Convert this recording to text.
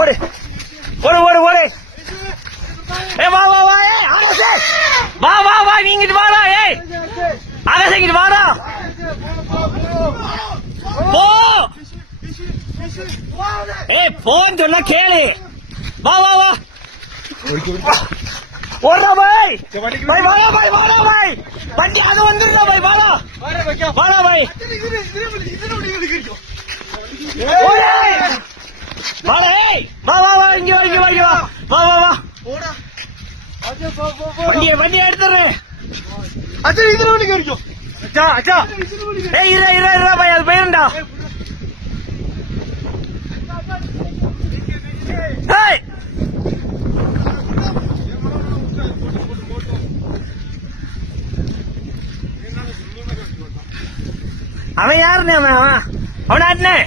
ஓடு ஓடு ஓடு ஓடு. ஏ வா வா வா. ஏ ஆகாஷே வா வா வா. நீ இங்கிட்டு வாடா. ஏய் ஆகாஷே இங்கிட்டு வாடா. போ. ஏய் போன்னு சொன்னா கேளு. வா வா வா. ஓடுறா பாய். பாய் வாடா பாய். வாடா பாய். வண்டி அது வந்துருக்கா பாய். வாடா வாடா பாய். வாடா. ஏய் வா வா வா. இங்க வா இங்க வா இங்க வா. வா வா வா. வண்டி எடுத்துறேன். அச்சா இதுல வண்டி கிடைக்கும். அச்சா அச்சா. ஏய் இரு இரு இரு பாய். அது போயிருண்டா. ஏய் அவன் யாருன்னு அவன் அவனாட்னே